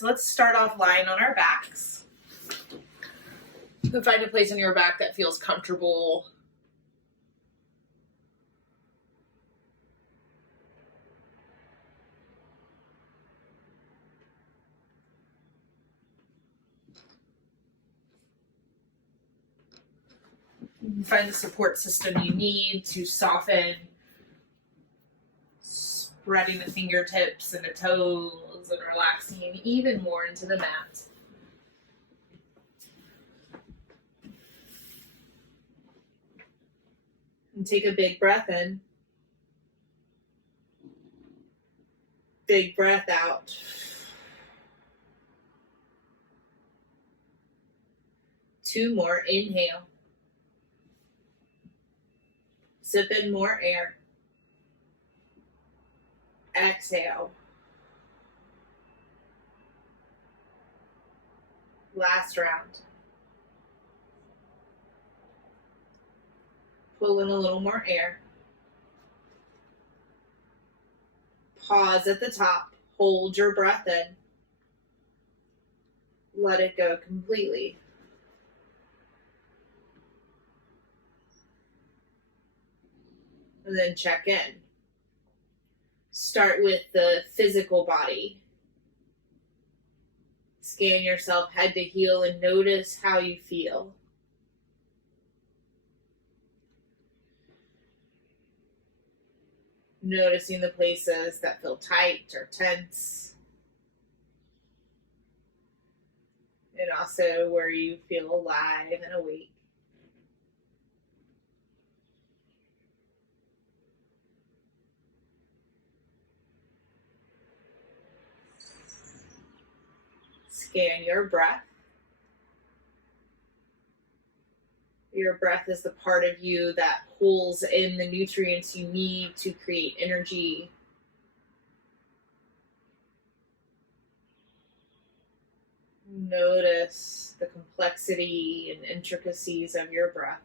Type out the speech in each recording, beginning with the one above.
So let's start off lying on our backs. You can find a place on your back that feels comfortable. You can find the support system you need to soften, spreading the fingertips and the toes and relaxing even more into the mat. And take a big breath in. Big breath out. Two more. Inhale. Sip in more air. Exhale. Last round. Pull in a little more air. Pause at the top. Hold your breath in. Let it go completely. And then check in. Start with the physical body. Scan yourself head to heel and notice how you feel. Noticing the places that feel tight or tense. And also where you feel alive and awake. Scan your breath. Your breath is the part of you that pulls in the nutrients you need to create energy. Notice the complexity and intricacies of your breath.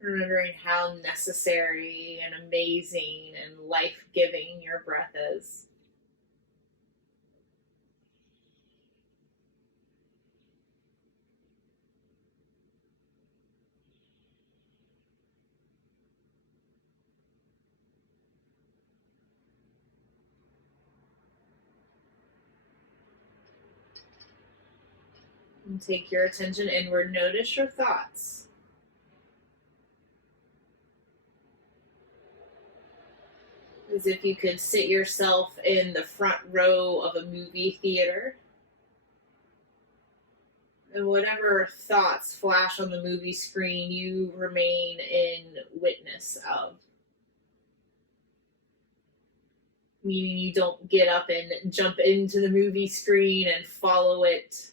Remembering how necessary and amazing and life-giving your breath is. And take your attention inward. Notice your thoughts. As if you could sit yourself in the front row of a movie theater. And whatever thoughts flash on the movie screen, you remain in witness of. Meaning you don't get up and jump into the movie screen and follow it.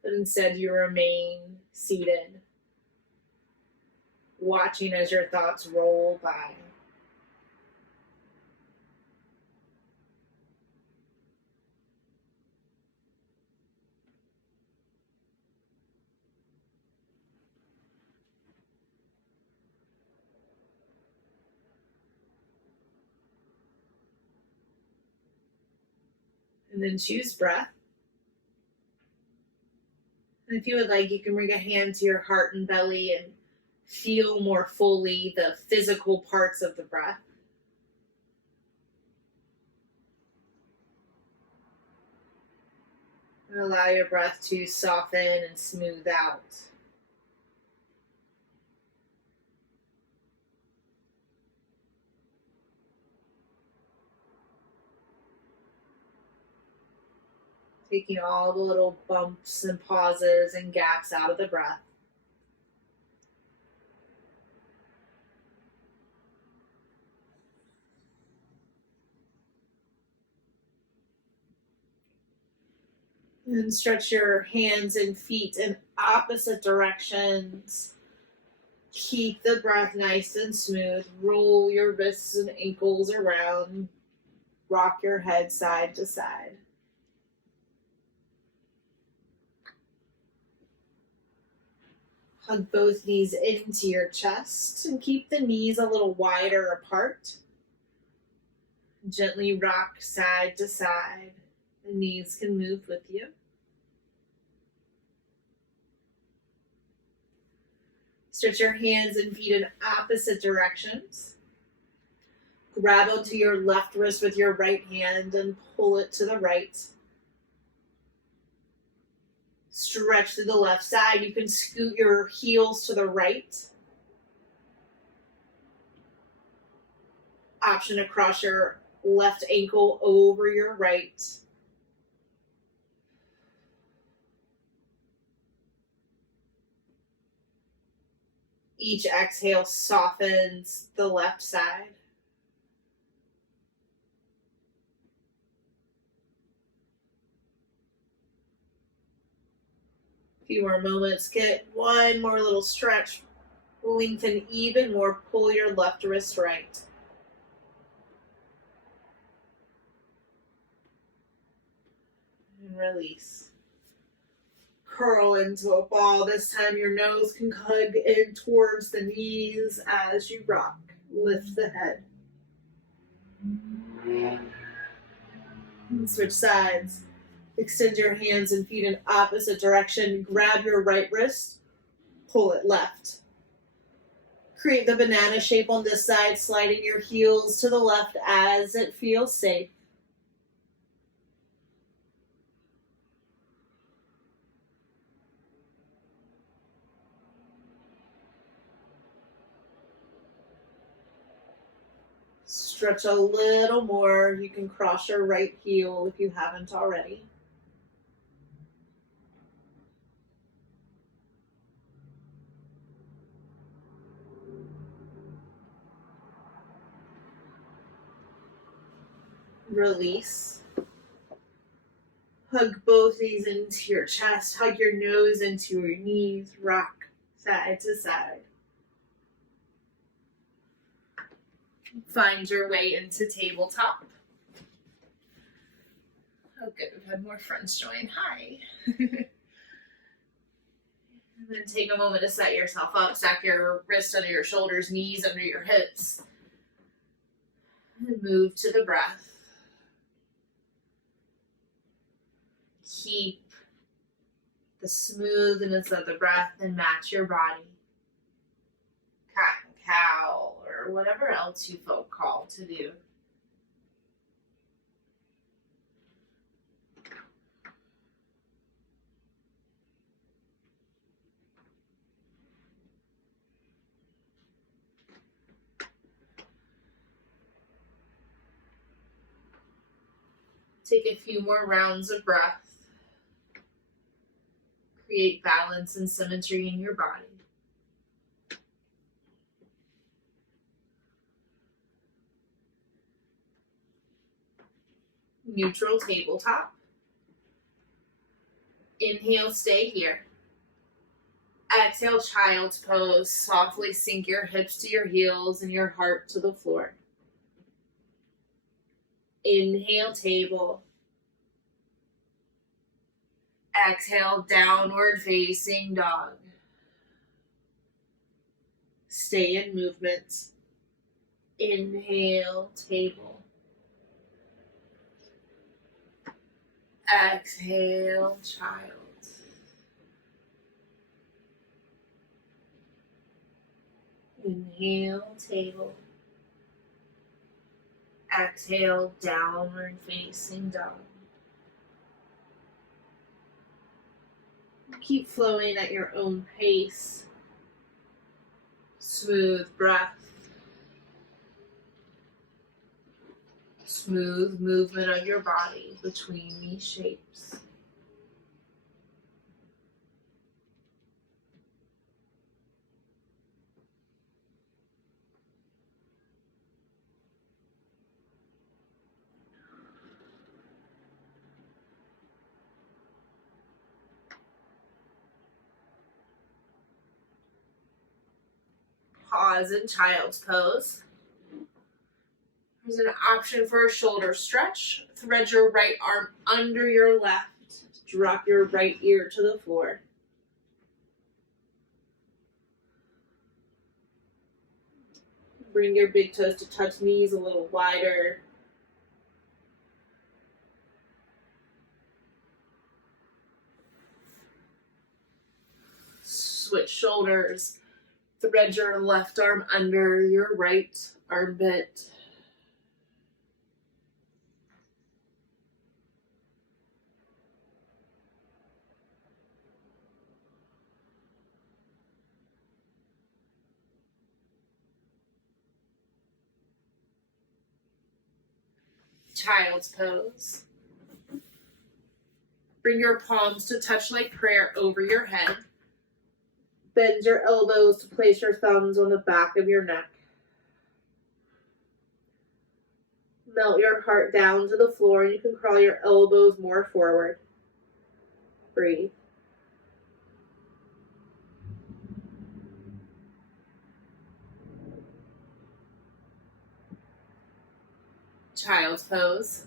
But instead you remain seated, watching as your thoughts roll by. And then choose breath. And if you would like, you can bring a hand to your heart and belly and feel more fully the physical parts of the breath. And allow your breath to soften and smooth out. Taking all the little bumps and pauses and gaps out of the breath. And stretch your hands and feet in opposite directions. Keep the breath nice and smooth. Roll your wrists and ankles around. Rock your head side to side. Hug both knees into your chest and keep the knees a little wider apart. Gently rock side to side. The knees can move with you. Stretch your hands and feet in opposite directions. Grab onto your left wrist with your right hand and pull it to the right. Stretch to the left side. You can scoot your heels to the right. Option to cross your left ankle over your right. Each exhale softens the left side. A few more moments. Get one more little stretch. Lengthen even more. Pull your left wrist right. And release. Curl into a ball. This time your nose can hug in towards the knees as you rock. Lift the head. And switch sides. Extend your hands and feet in opposite direction. Grab your right wrist. Pull it left. Create the banana shape on this side, sliding your heels to the left as it feels safe. Stretch a little more. You can cross your right heel if you haven't already. Release. Hug both knees into your chest. Hug your nose into your knees. Rock side to side. Find your way into tabletop. Oh, good. We've had more friends join. Hi. And then take a moment to set yourself up. Stack your wrists under your shoulders, knees under your hips. And move to the breath. Keep the smoothness of the breath and match your body. Cat and cow, or whatever else you feel called to do. Take a few more rounds of breath. Create balance and symmetry in your body. Neutral tabletop. Inhale, stay here. Exhale, child's pose. Softly sink your hips to your heels and your heart to the floor. Inhale, table. Exhale, downward facing dog. Stay in movement. Inhale, table. Exhale, child. Inhale, table. Exhale, downward facing dog. Keep flowing at your own pace. Smooth breath. Smooth movement of your body between these shapes. Pause in child's pose. There's an option for a shoulder stretch. Thread your right arm under your left. Drop your right ear to the floor. Bring your big toes to touch knees a little wider. Switch shoulders. Thread your left arm under your right armpit. Child's pose. Bring your palms to touch like prayer over your head. Bend your elbows to place your thumbs on the back of your neck. Melt your heart down to the floor, and you can crawl your elbows more forward. Breathe. Child's pose.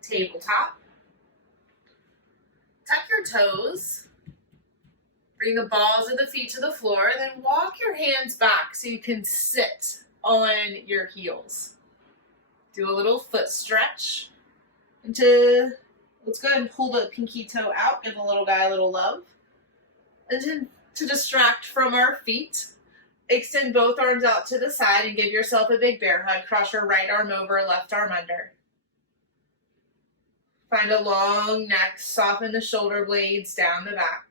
Tabletop. Tuck your toes. Bring the balls of the feet to the floor, and then walk your hands back so you can sit on your heels. Do a little foot stretch. Let's go ahead and pull the pinky toe out, give the little guy a little love. And then to distract from our feet, extend both arms out to the side and give yourself a big bear hug. Cross your right arm over, left arm under. Find a long neck, soften the shoulder blades down the back.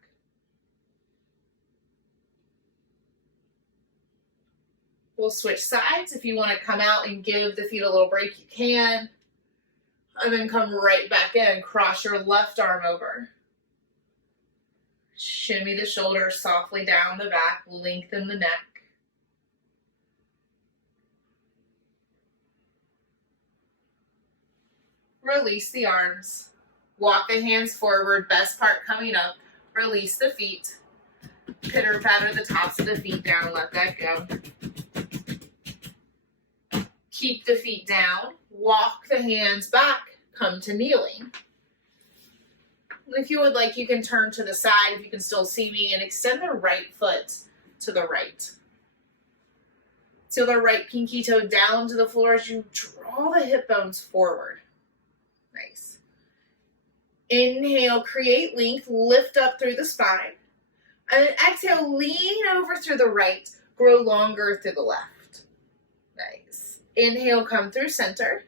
We'll switch sides. If you want to come out and give the feet a little break, you can. And then come right back in. Cross your left arm over. Shimmy the shoulders softly down the back. Lengthen the neck. Release the arms. Walk the hands forward. Best part coming up. Release the feet. Pitter patter the tops of the feet down. Let that go. Keep the feet down. Walk the hands back. Come to kneeling. If you would like, you can turn to the side if you can still see me and extend the right foot to the right. Seal the right pinky toe down to the floor as you draw the hip bones forward. Nice. Inhale, create length, lift up through the spine. And then exhale, lean over through the right, grow longer through the left. Nice. Inhale, come through center.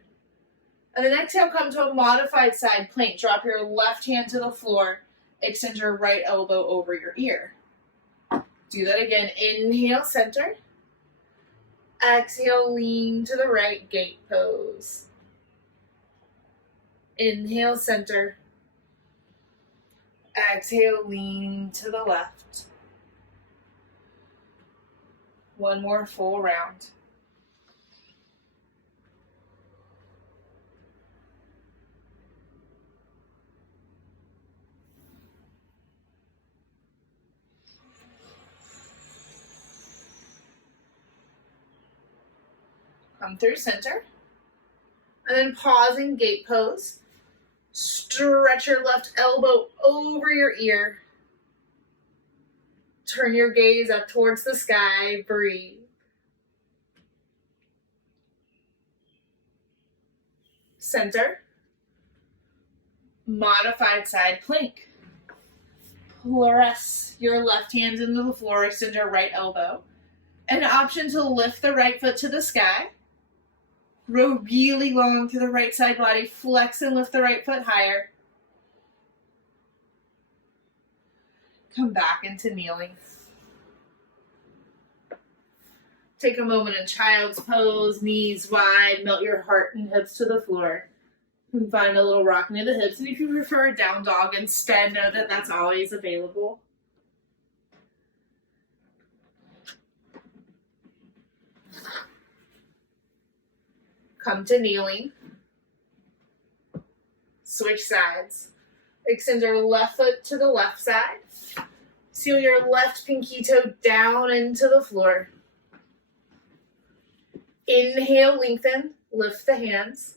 And then exhale, come to a modified side plank. Drop your left hand to the floor. Extend your right elbow over your ear. Do that again. Inhale, center. Exhale, lean to the right, gate pose. Inhale, center. Exhale, lean to the left. One more full round. Come through center. And then pause in gate pose. Stretch your left elbow over your ear. Turn your gaze up towards the sky. Breathe. Center. Modified side plank. Press your left hand into the floor. Extend your right elbow. An option to lift the right foot to the sky. Row really long through the right side body. Flex and lift the right foot higher. Come back into kneeling. Take a moment in child's pose, knees wide. Melt your heart and hips to the floor. You can find a little rocking of the hips. And if you prefer a down dog instead, know that that's always available. Come to kneeling. Switch sides. Extend your left foot to the left side. Seal your left pinky toe down into the floor. Inhale, lengthen. Lift the hands.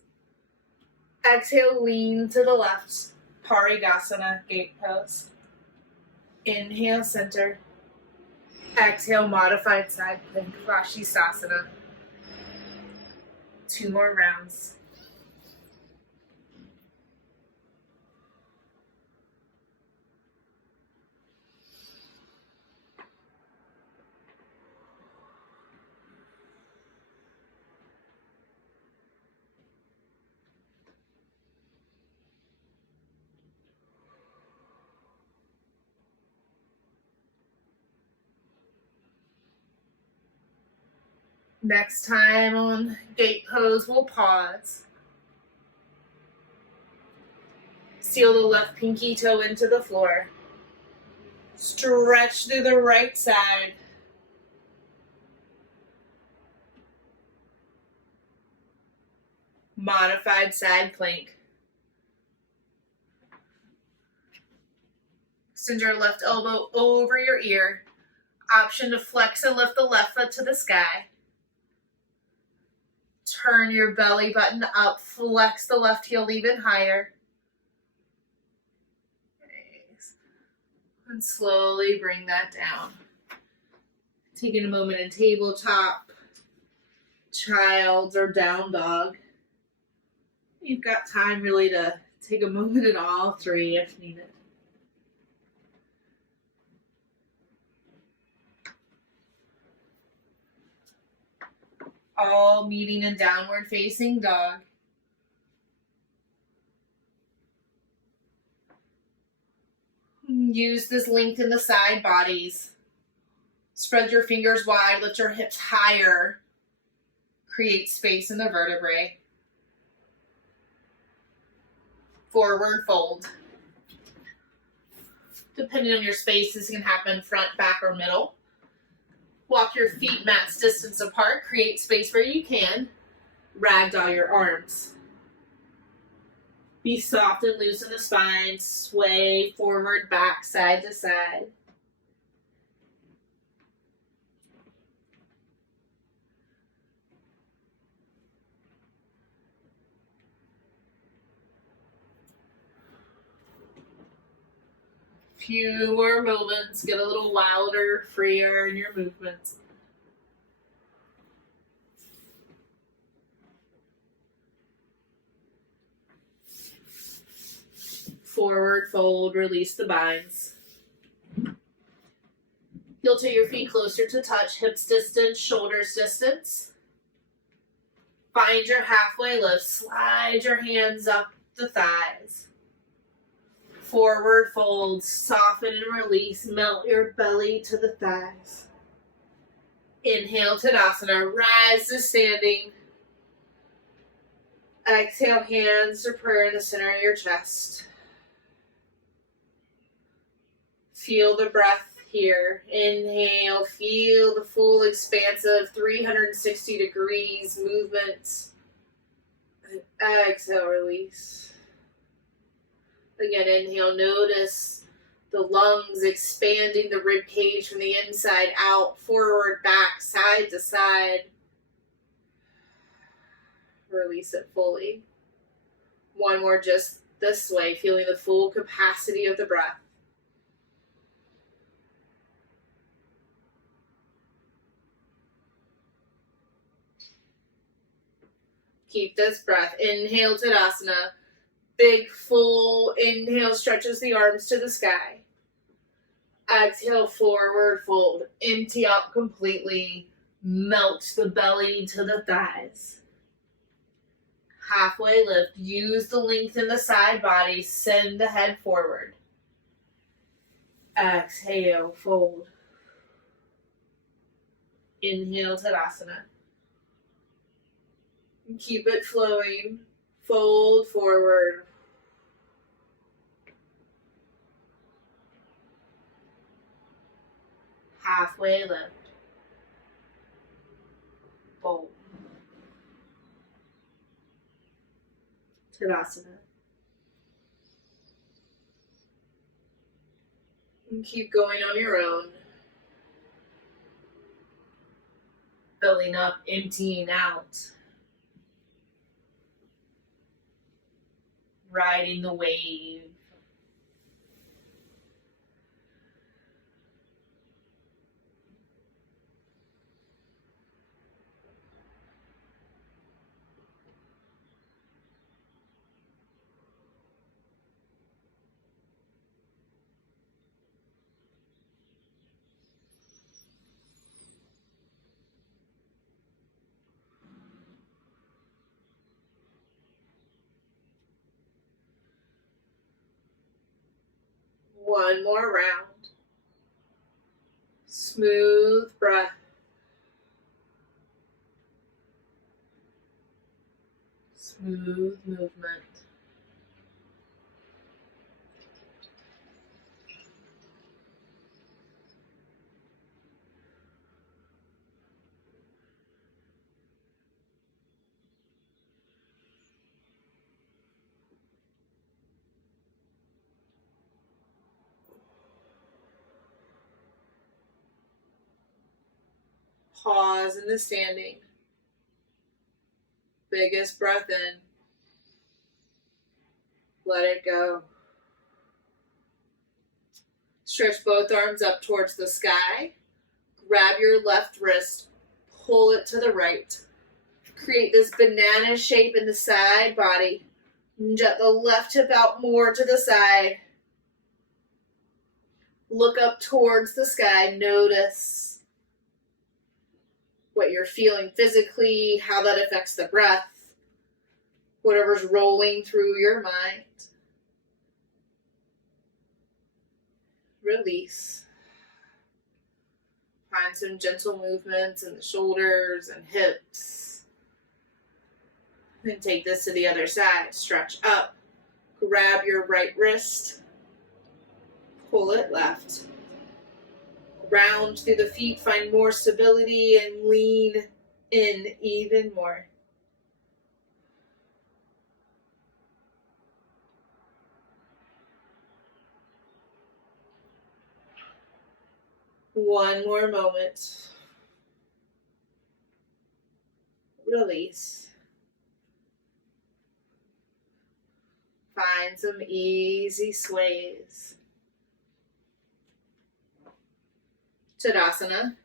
Exhale, lean to the left. Parigasana, gate pose. Inhale, center. Exhale, modified side plank, Vashisthasana. 2 more rounds. Next time on gate pose, we'll pause. Seal the left pinky toe into the floor. Stretch through the right side. Modified side plank. Extend your left elbow over your ear. Option to flex and lift the left foot to the sky. Turn your belly button up. Flex the left heel even higher. And slowly bring that down. Taking a moment in tabletop, child's, or down dog. You've got time really to take a moment in all three if needed. All meeting in downward facing dog. Use this length in the side bodies. Spread your fingers wide, lift your hips higher. Create space in the vertebrae. Forward fold. Depending on your space, this can happen front, back, or middle. Walk your feet mat's distance apart. Create space where you can. Ragdoll your arms. Be soft and loose in the spine. Sway forward, back, side to side. Few more moments. Get a little wilder, freer in your movements. Forward fold, release the binds. Heel to your feet closer to touch, hips distance, shoulders distance. Find your halfway lift, slide your hands up the thighs. Forward fold, soften and release, melt your belly to the thighs. Inhale, Tadasana, rise to standing. Exhale, hands to prayer in the center of your chest. Feel the breath here. Inhale, feel the full expansive 360 degrees movement. Exhale, release. Again, inhale, notice the lungs expanding the rib cage from the inside out, forward, back, side to side. Release it fully. One more just this way, feeling the full capacity of the breath. Keep this breath. Inhale, Tadasana. Big, full inhale stretches the arms to the sky. Exhale, forward fold. Empty out completely. Melt the belly to the thighs. Halfway lift. Use the length in the side body. Send the head forward. Exhale, fold. Inhale, Tadasana. And keep it flowing. Fold forward. Halfway lift. Fold. Tadasana. And keep going on your own. Filling up, emptying out. Riding the wave. One more round. Smooth breath. Smooth movement. Pause in the standing. Biggest breath in. Let it go. Stretch both arms up towards the sky. Grab your left wrist. Pull it to the right. Create this banana shape in the side body. Jet the left hip out more to the side. Look up towards the sky. Notice what you're feeling physically, how that affects the breath, whatever's rolling through your mind. Release. Find some gentle movements in the shoulders and hips. Then take this to the other side. Stretch up. Grab your right wrist. Pull it left. Round through the feet. Find more stability and lean in even more. One more moment. Release. Find some easy sways. Tadasana.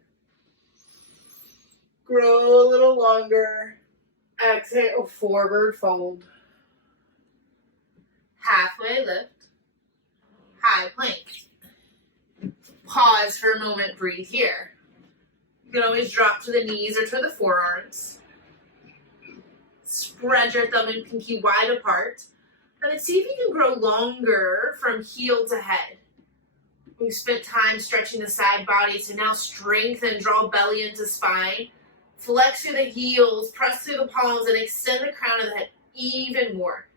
Grow a little longer. Exhale, forward fold. Halfway lift. High plank. Pause for a moment, breathe here. You can always drop to the knees or to the forearms. Spread your thumb and pinky wide apart. And see if you can grow longer from heel to head. We've spent time stretching the side body, so now strengthen, draw belly into spine. Flex through the heels, press through the palms, and extend the crown of the head even more.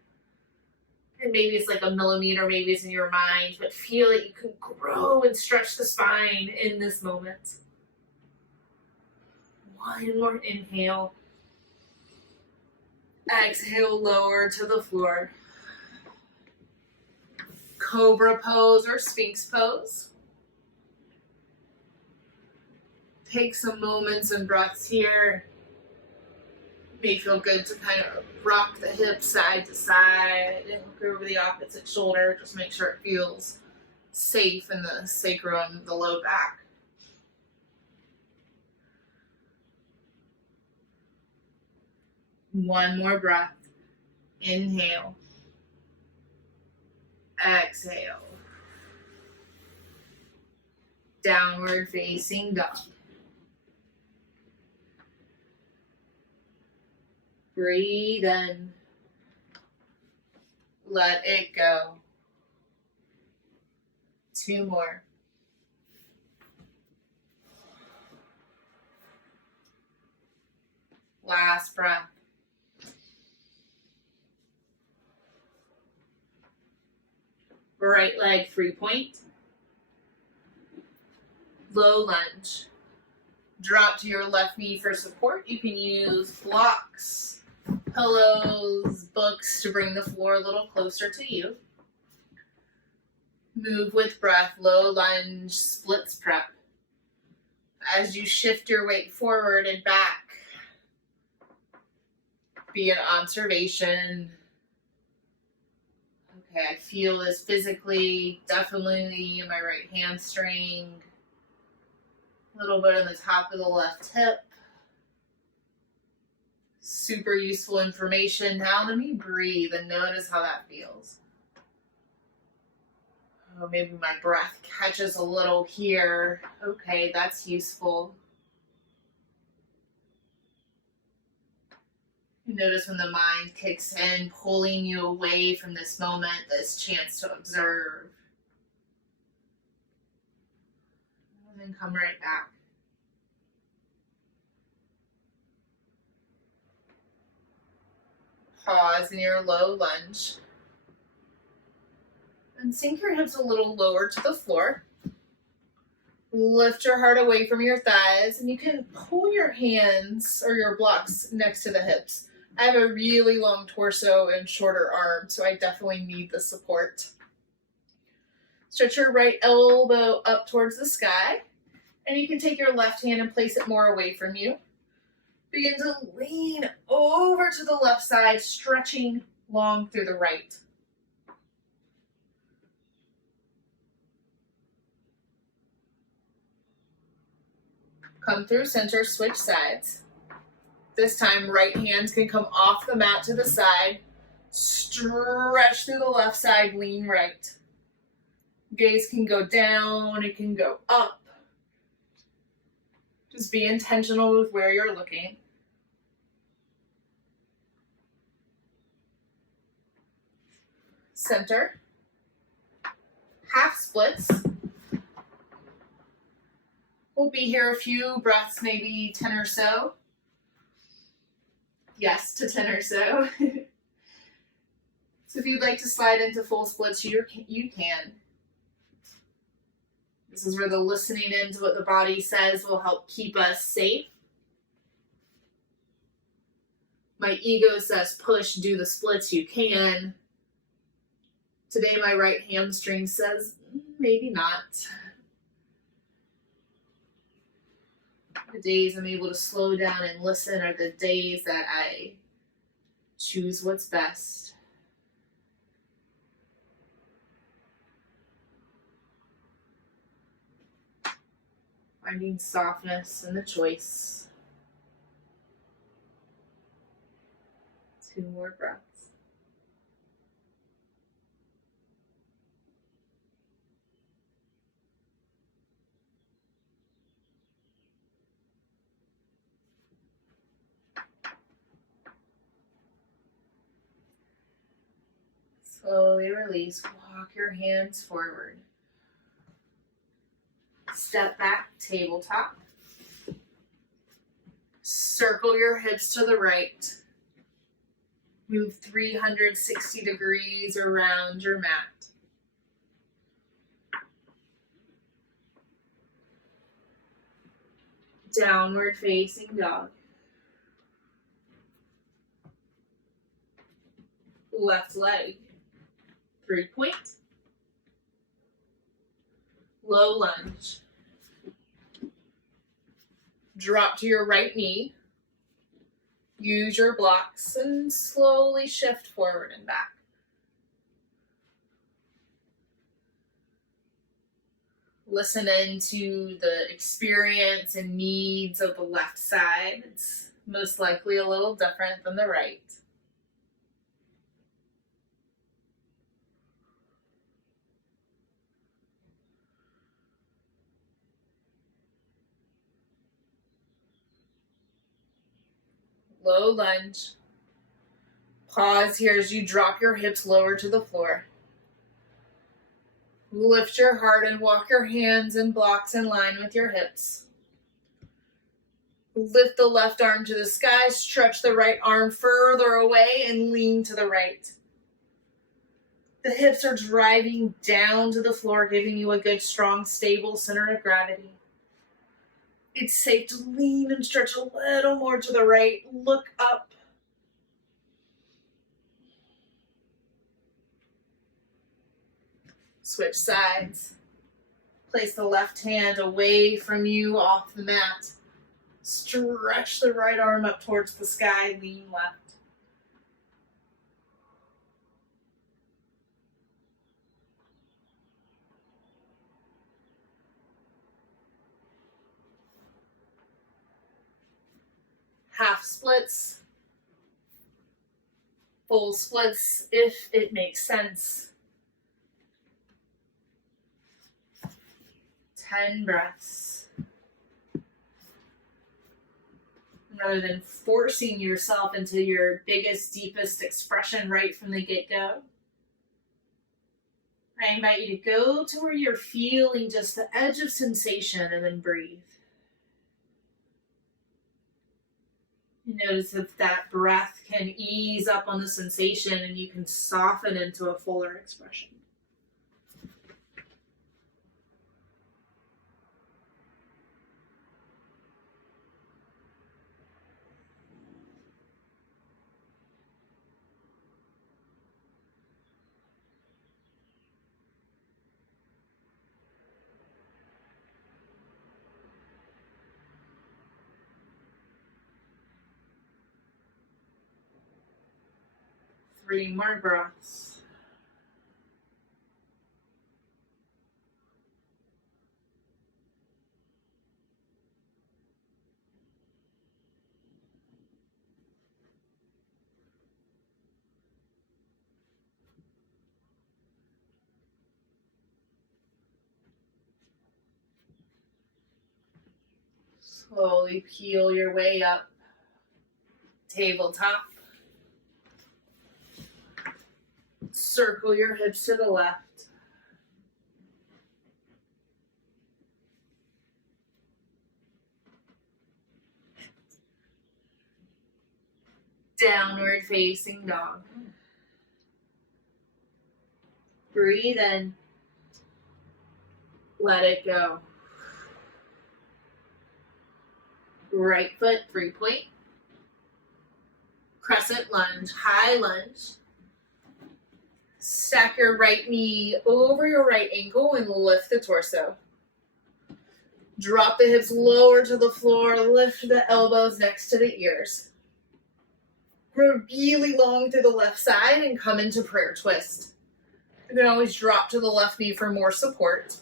And maybe it's like a millimeter, maybe it's in your mind, but feel that you can grow and stretch the spine in this moment. One more inhale. Exhale, lower to the floor. Cobra Pose or Sphinx Pose. Take some moments and breaths here. May feel good to kind of rock the hips side to side and look over the opposite shoulder. Just make sure it feels safe in the sacrum, the low back. One more breath. Inhale. Exhale. Downward facing dog. Breathe in. Let it go. Two more. Last breath. Right leg 3-point. Low lunge. Drop to your left knee for support. You can use blocks, pillows, books to bring the floor a little closer to you. Move with breath, low lunge, splits prep. As you shift your weight forward and back, be an observation. Okay, I feel this physically, definitely in my right hamstring. A little bit on the top of the left hip. Super useful information. Now let me breathe and notice how that feels. Oh, maybe my breath catches a little here. Okay, that's useful. Notice when the mind kicks in, pulling you away from this moment, this chance to observe. And then come right back. Pause in your low lunge. And sink your hips a little lower to the floor. Lift your heart away from your thighs, and you can pull your hands or your blocks next to the hips. I have a really long torso and shorter arms, so I definitely need the support. Stretch your right elbow up towards the sky, and you can take your left hand and place it more away from you. Begin to lean over to the left side, stretching long through the right. Come through center, switch sides. This time, right hands can come off the mat to the side. Stretch through the left side, lean right. Gaze can go down, it can go up. Just be intentional with where you're looking. Center. Half splits. We'll be here a few breaths, maybe 10 or so. Yes, to 10 or so. So if you'd like to slide into full splits, you can. This is where the listening into what the body says will help keep us safe. My ego says, push, do the splits, you can. Today my right hamstring says, maybe not. The days I'm able to slow down and listen are the days that I choose what's best. Finding softness in the choice. 2 more breaths. Slowly release. Walk your hands forward. Step back, tabletop. Circle your hips to the right. Move 360 degrees around your mat. Downward facing dog. Left leg. 3-point. Low lunge. Drop to your right knee. Use your blocks and slowly shift forward and back. Listen into the experience and needs of the left side. It's most likely a little different than the right. Low lunge. Pause here as you drop your hips lower to the floor. Lift your heart and walk your hands and blocks in line with your hips. Lift the left arm to the sky, stretch the right arm further away and lean to the right. The hips are driving down to the floor, giving you a good, strong, stable center of gravity. It's safe to lean and stretch a little more to the right. Look up. Switch sides. Place the left hand away from you off the mat. Stretch the right arm up towards the sky. Lean left. Half splits, full splits if it makes sense. 10 breaths. Rather than forcing yourself into your biggest, deepest expression right from the get-go, I invite you to go to where you're feeling just the edge of sensation and then breathe. Notice if that breath can ease up on the sensation and you can soften into a fuller expression. Three more breaths. Slowly peel your way up. Tabletop. Circle your hips to the left. Downward facing dog. Breathe in. Let it go. Right foot, 3-point. Crescent lunge, high lunge. Stack your right knee over your right ankle and lift the torso. Drop the hips lower to the floor, lift the elbows next to the ears. Grow really long through the left side and come into prayer twist. You can always drop to the left knee for more support.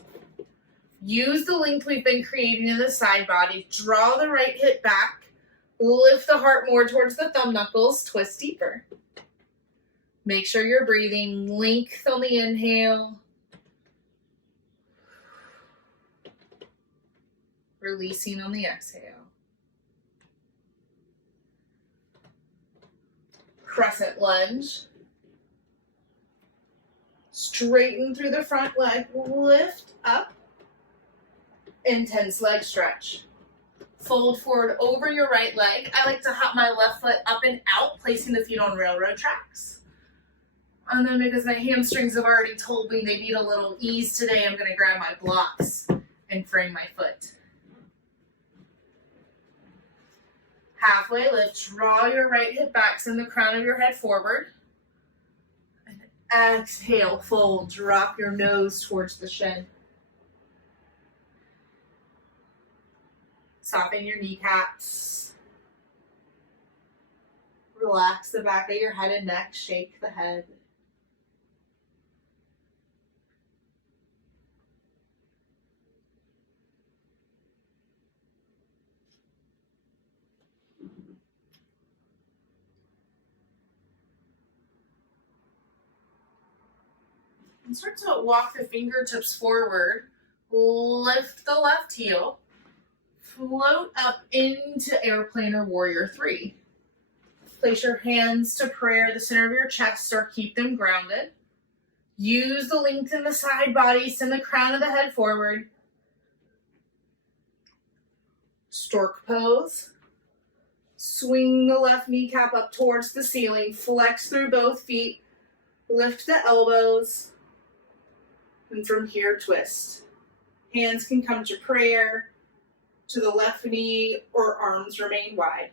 Use the length we've been creating in the side body. Draw the right hip back. Lift the heart more towards the thumb knuckles. Twist deeper. Make sure you're breathing. Length on the inhale. Releasing on the exhale. Crescent lunge. Straighten through the front leg. Lift up. Intense leg stretch. Fold forward over your right leg. I like to hop my left foot up and out, placing the feet on railroad tracks. And then because my hamstrings have already told me they need a little ease today, I'm going to grab my blocks and frame my foot. Halfway lift. Draw your right hip back, send the crown of your head forward. And exhale, fold. Drop your nose towards the shin. Soften your kneecaps. Relax the back of your head and neck. Shake the head. And start to walk the fingertips forward. Lift the left heel. Float up into airplane or warrior 3. Place your hands to prayer, the center of your chest, or keep them grounded. Use the length in the side body, send the crown of the head forward. Stork pose. Swing the left kneecap up towards the ceiling. Flex through both feet. Lift the elbows. And from here, twist. Hands can come to prayer, to the left knee, or arms remain wide.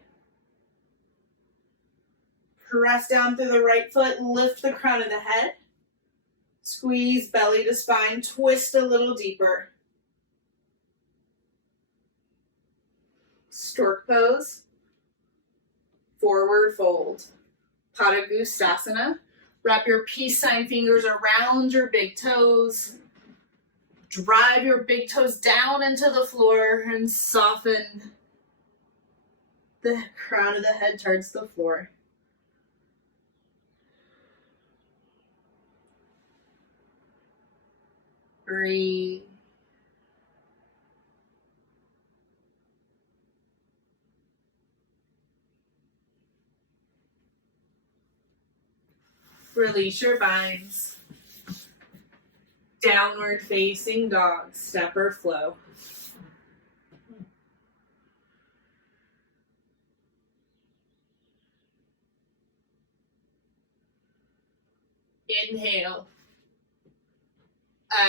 Press down through the right foot, lift the crown of the head. Squeeze belly to spine, twist a little deeper. Stork pose. Forward fold. Padangusthasana. Wrap your peace sign fingers around your big toes. Drive your big toes down into the floor and soften the crown of the head towards the floor. Breathe. Release your binds. Downward facing dog, step or flow. Inhale.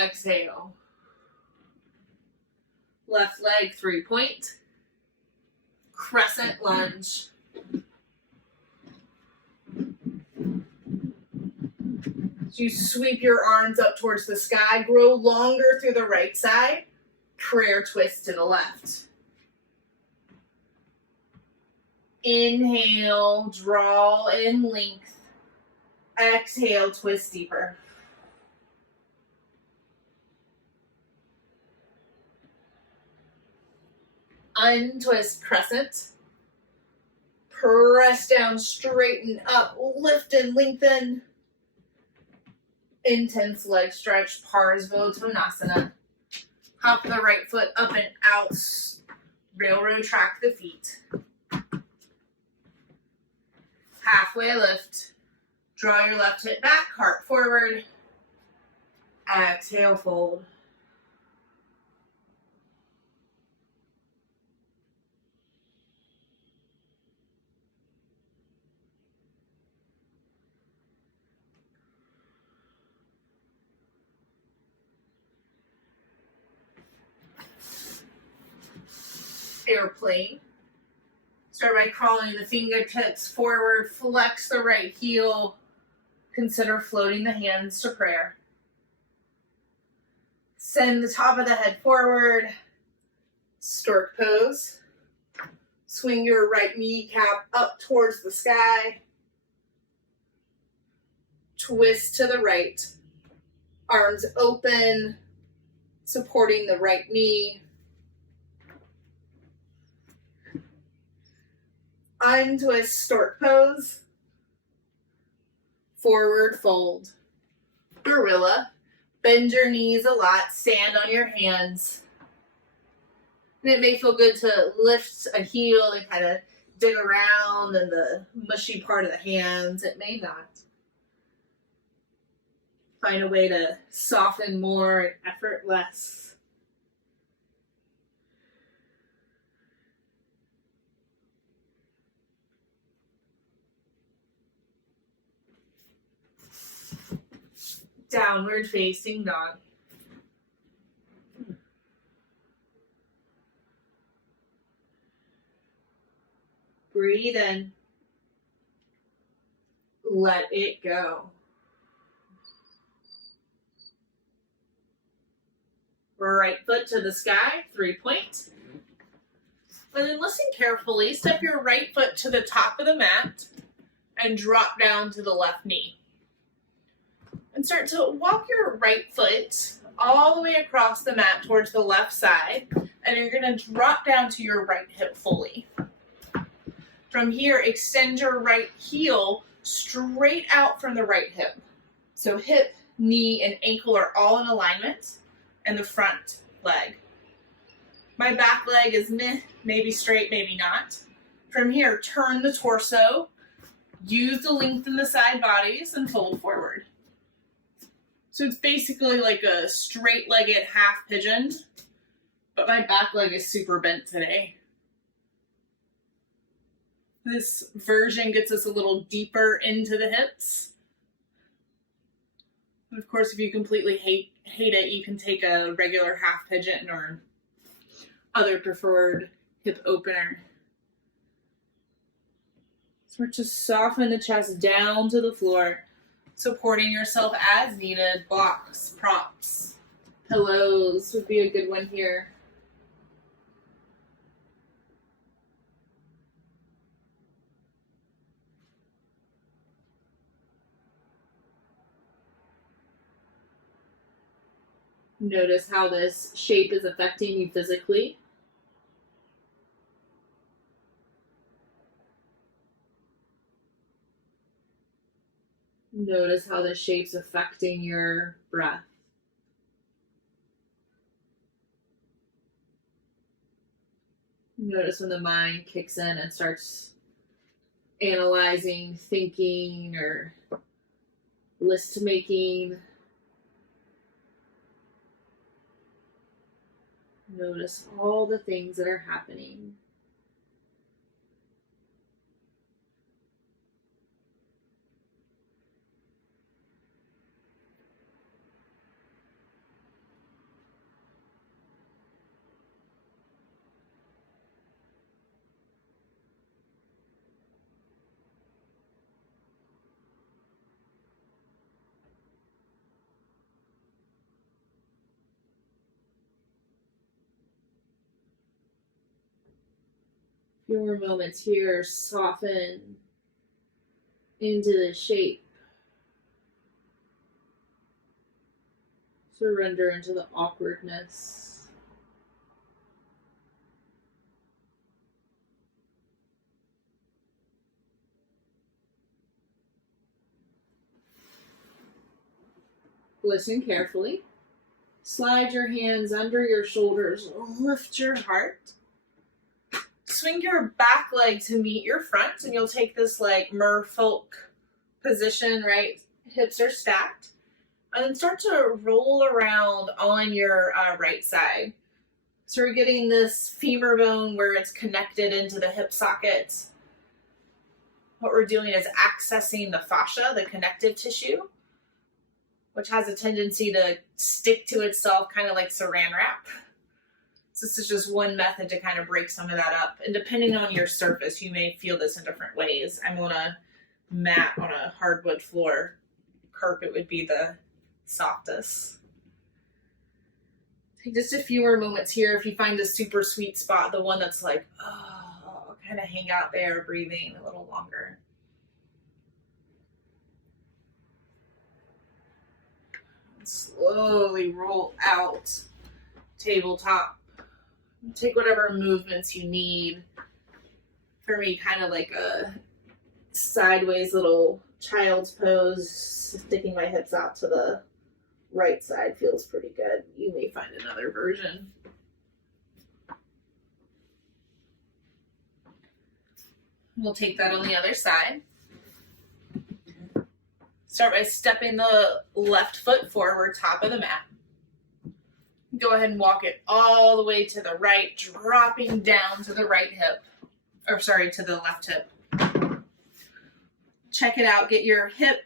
Exhale. Left leg 3-point. Crescent lunge. So you sweep your arms up towards the sky, grow longer through the right side, prayer twist to the left. Inhale, draw in length. Exhale, twist deeper. Untwist crescent. Press down, straighten up, lift and lengthen. Intense leg stretch, Parsvottanasana. Hop the right foot up and out. Railroad track the feet. Halfway lift. Draw your left hip back, heart forward. Exhale, fold. Airplane. Start by crawling the fingertips forward, flex the right heel. Consider floating the hands to prayer. Send the top of the head forward. Stork pose. Swing your right kneecap up towards the sky. Twist to the right. Arms open, supporting the right knee. Untwist stork pose. Forward fold. Gorilla. Bend your knees a lot. Stand on your hands. And it may feel good to lift a heel and kind of dig around in the mushy part of the hands. It may not. Find a way to soften more and effort less. Downward facing dog. Breathe in. Let it go. Right foot to the sky, 3-point. And then listen carefully. Step your right foot to the top of the mat and drop down to the left knee. And start to walk your right foot all the way across the mat towards the left side. And you're going to drop down to your right hip fully. From here, extend your right heel straight out from the right hip. So hip, knee, and ankle are all in alignment. And the front leg. My back leg is maybe straight, maybe not. From here, turn the torso. Use the length in the side bodies and fold forward. So it's basically like a straight-legged half pigeon, but my back leg is super bent today. This version gets us a little deeper into the hips. And of course, if you completely hate it, you can take a regular half pigeon or other preferred hip opener. Start to soften the chest down to the floor. Supporting yourself as needed. Blocks, props, pillows would be a good one here. Notice how this shape is affecting you physically. Notice how the shape's affecting your breath. Notice when the mind kicks in and starts analyzing, thinking, or list making. Notice all the things that are happening. Few more moments here. Soften into the shape. Surrender into the awkwardness. Listen carefully. Slide your hands under your shoulders. Lift your heart. Swing your back leg to meet your front, and you'll take this like merfolk position, right? Hips are stacked. And then start to roll around on your right side. So we're getting this femur bone where it's connected into the hip sockets. What we're doing is accessing the fascia, the connective tissue, which has a tendency to stick to itself kind of like saran wrap. So this is just one method to kind of break some of that up. And depending on your surface, you may feel this in different ways. I'm on a mat on a hardwood floor. Carpet would be the softest. Take just a few more moments here. If you find a super sweet spot, the one that's like, oh, kind of hang out there, breathing a little longer. Slowly roll out, tabletop. Take whatever movements you need. For me, kind of like a sideways little child's pose, sticking my hips out to the right side feels pretty good. You may find another version. We'll take that on the other side. Start by stepping the left foot forward, top of the mat. Go ahead and walk it all the way to the right, dropping down to the right hip, to the left hip. Check it out. Get your hip,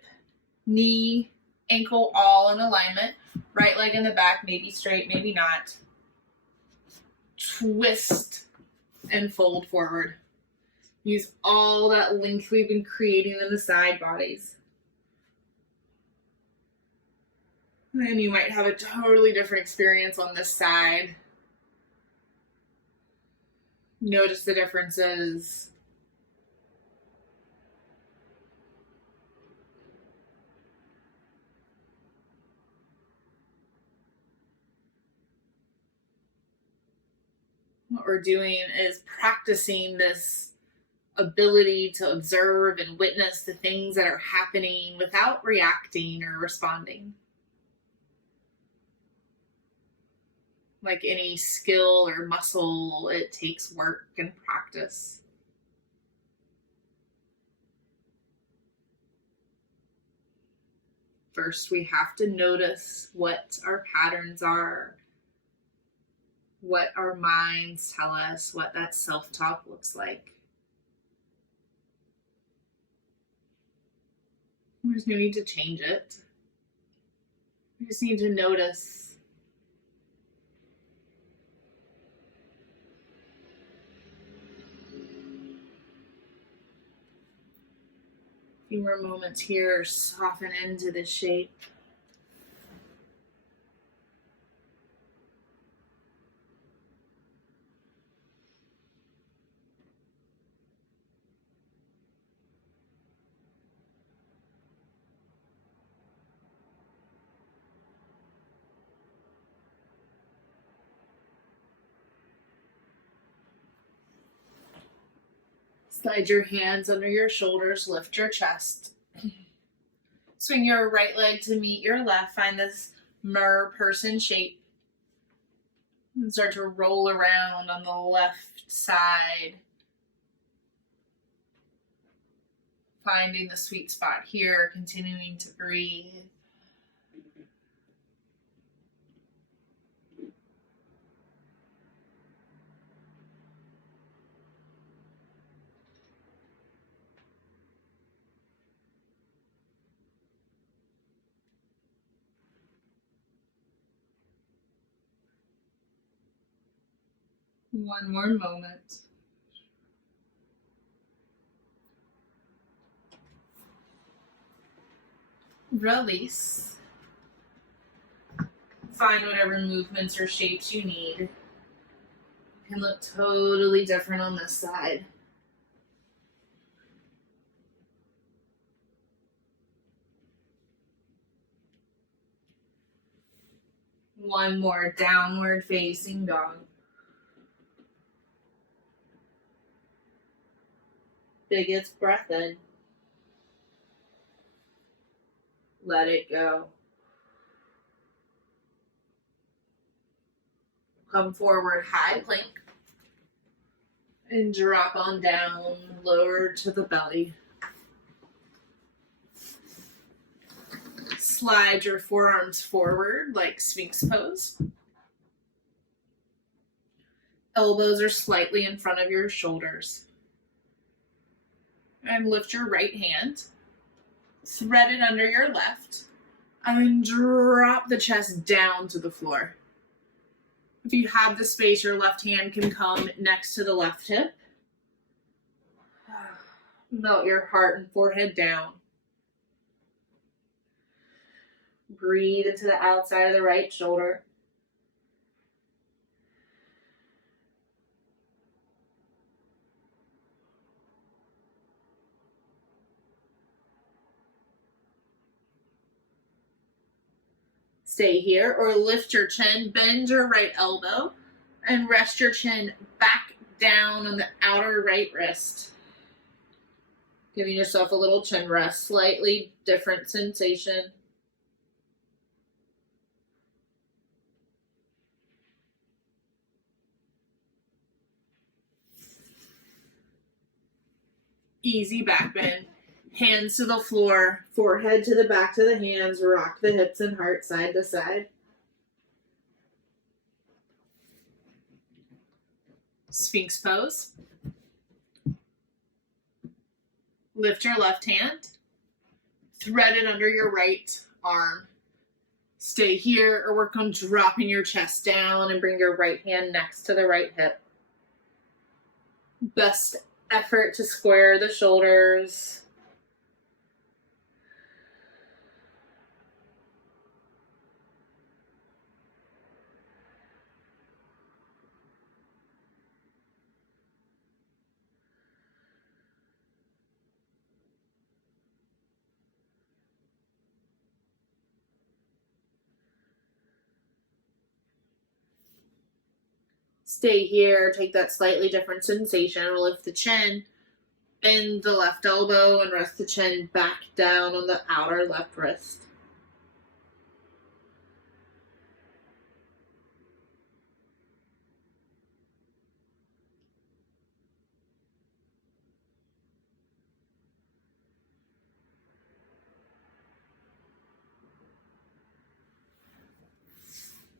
knee, ankle all in alignment. Right leg in the back, maybe straight, maybe not. Twist and fold forward. Use all that length we've been creating in the side bodies. And you might have a totally different experience on this side. Notice the differences. What we're doing is practicing this ability to observe and witness the things that are happening without reacting or responding. Like any skill or muscle, it takes work and practice. First, we have to notice what our patterns are, what our minds tell us, what that self-talk looks like. There's no need to change it. We just need to notice. Few more moments here, soften into the shape. Slide your hands under your shoulders, lift your chest. Swing your right leg to meet your left. Find this mer person shape. And start to roll around on the left side. Finding the sweet spot here, continuing to breathe. One more moment. Release. Find whatever movements or shapes you need. can look totally different on this side. One more downward facing dog. Biggest breath in. Let it go. Come forward, high plank. And drop on down, lower to the belly. Slide your forearms forward like Sphinx Pose. Elbows are slightly in front of your shoulders. And lift your right hand. Thread it under your left. And then drop the chest down to the floor. If you have the space, your left hand can come next to the left hip. Melt your heart and forehead down. Breathe into the outside of the right shoulder. Stay here or lift your chin, bend your right elbow, and rest your chin back down on the outer right wrist. Giving yourself a little chin rest, slightly different sensation. Easy back bend. Hands to the floor, forehead to the back of the hands, rock the hips and heart side to side. Sphinx Pose. Lift your left hand, thread it under your right arm. Stay here or work on dropping your chest down and bring your right hand next to the right hip. Best effort to square the shoulders. Stay here, take that slightly different sensation, lift the chin, bend the left elbow, and rest the chin back down on the outer left wrist.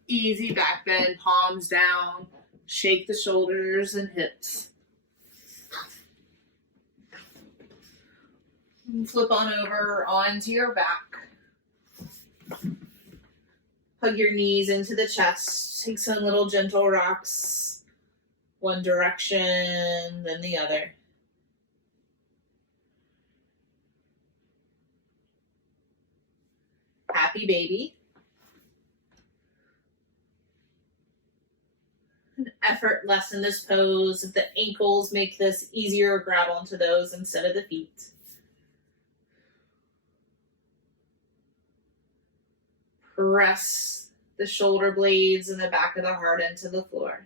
Easy back bend, palms down. Shake the shoulders and hips. And flip on over onto your back. Hug your knees into the chest. Take some little gentle rocks. One direction, then the other. Happy baby. An effort lessen this pose. If the ankles make this easier, grab onto those instead of the feet. Press the shoulder blades and the back of the heart into the floor.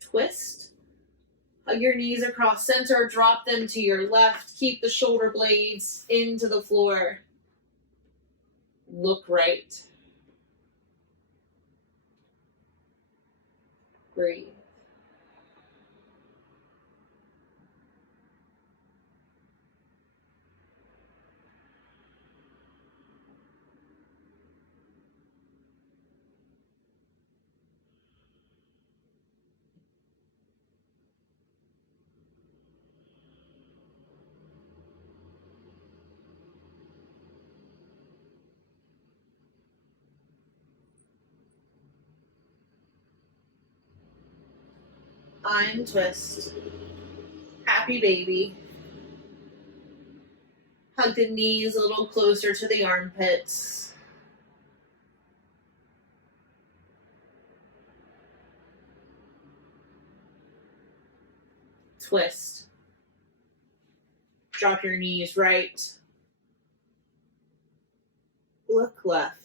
Twist. Hug your knees across center, drop them to your left. Keep the shoulder blades into the floor. Look right. Breathe. Untwist. Happy baby. Hug the knees a little closer to the armpits. Twist. Drop your knees right. Look left.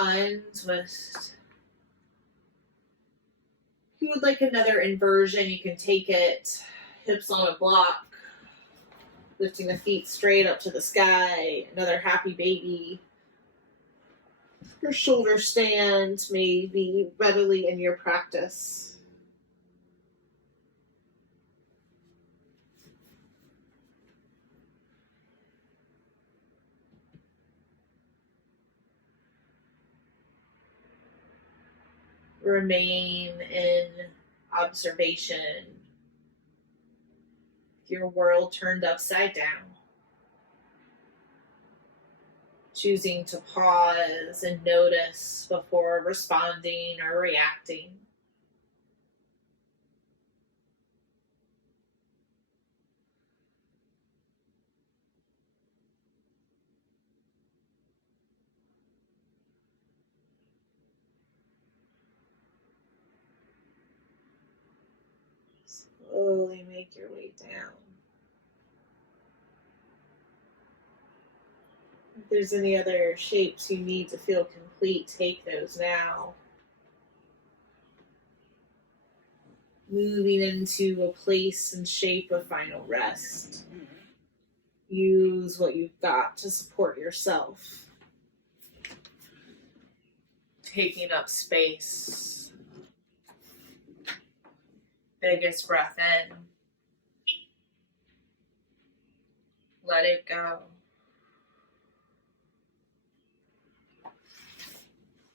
Untwist. If you would like another inversion, you can take it hips on a block, lifting the feet straight up to the sky. Another happy baby. Your shoulder stand may be readily in your practice. Remain in observation. Your world turned upside down. Choosing to pause and notice before responding or reacting. Slowly make your way down. If there's any other shapes you need to feel complete, take those now. Moving into a place and shape of final rest. Use what you've got to support yourself. Taking up space. Biggest breath in. Let it go.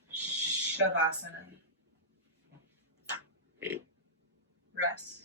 Shavasana. Rest.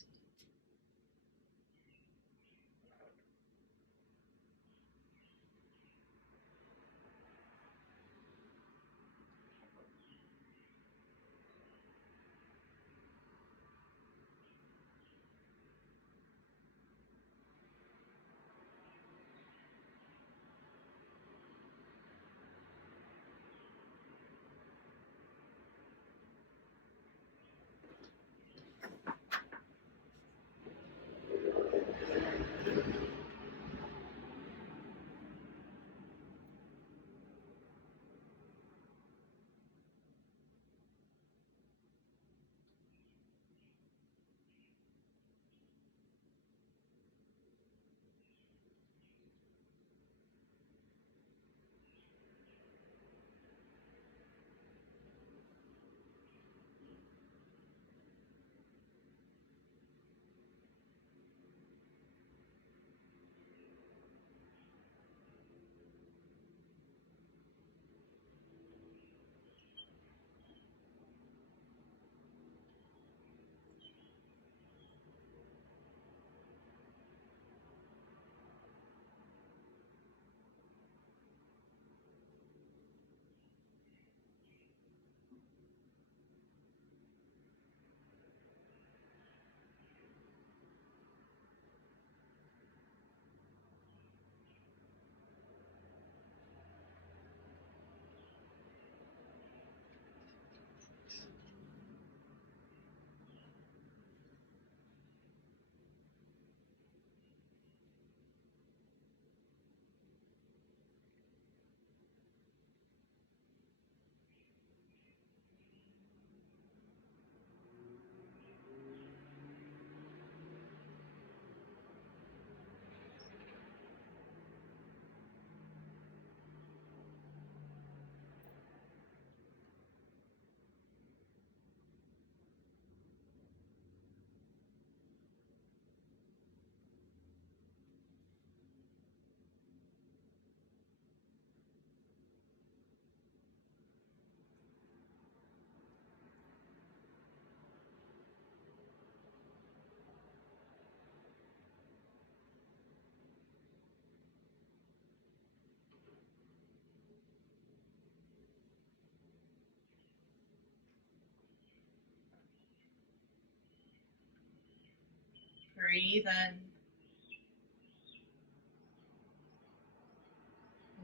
Breathe in.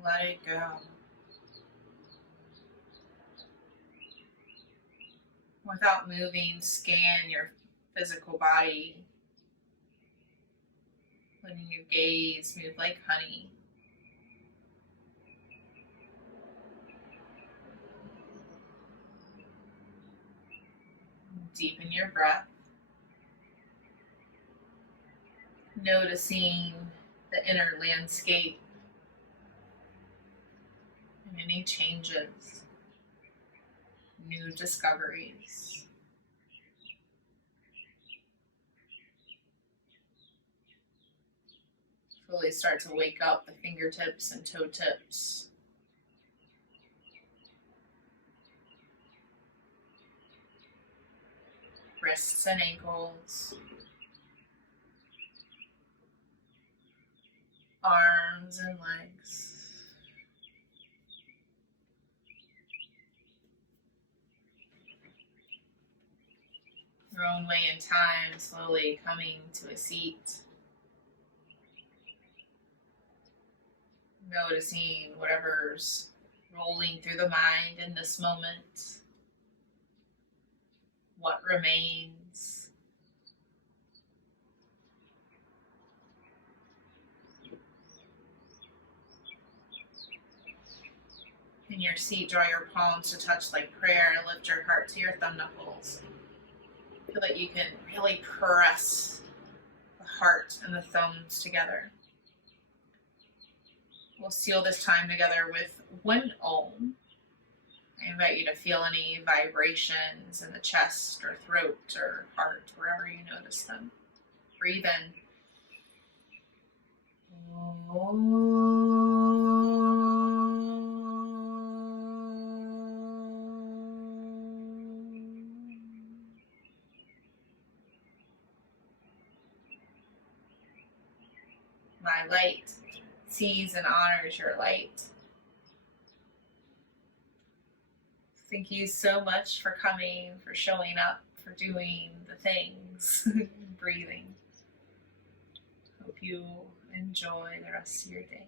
Let it go. Without moving, scan your physical body. Letting your gaze move like honey. Deepen your breath. Noticing the inner landscape and any changes, new discoveries. Slowly start to wake up the fingertips and toe tips. Wrists and ankles. Arms and legs. Your own way in time, slowly coming to a seat. Noticing whatever's rolling through the mind in this moment. What remains. In your seat, draw your palms to touch like prayer. Lift your heart to your thumb knuckles. Feel like you can really press the heart and the thumbs together. We'll seal this time together with one Om. I invite you to feel any vibrations in the chest or throat or heart, wherever you notice them. Breathe in. My light sees and honors your light. Thank you so much for coming, for showing up, for doing the things, breathing. Hope you enjoy the rest of your day.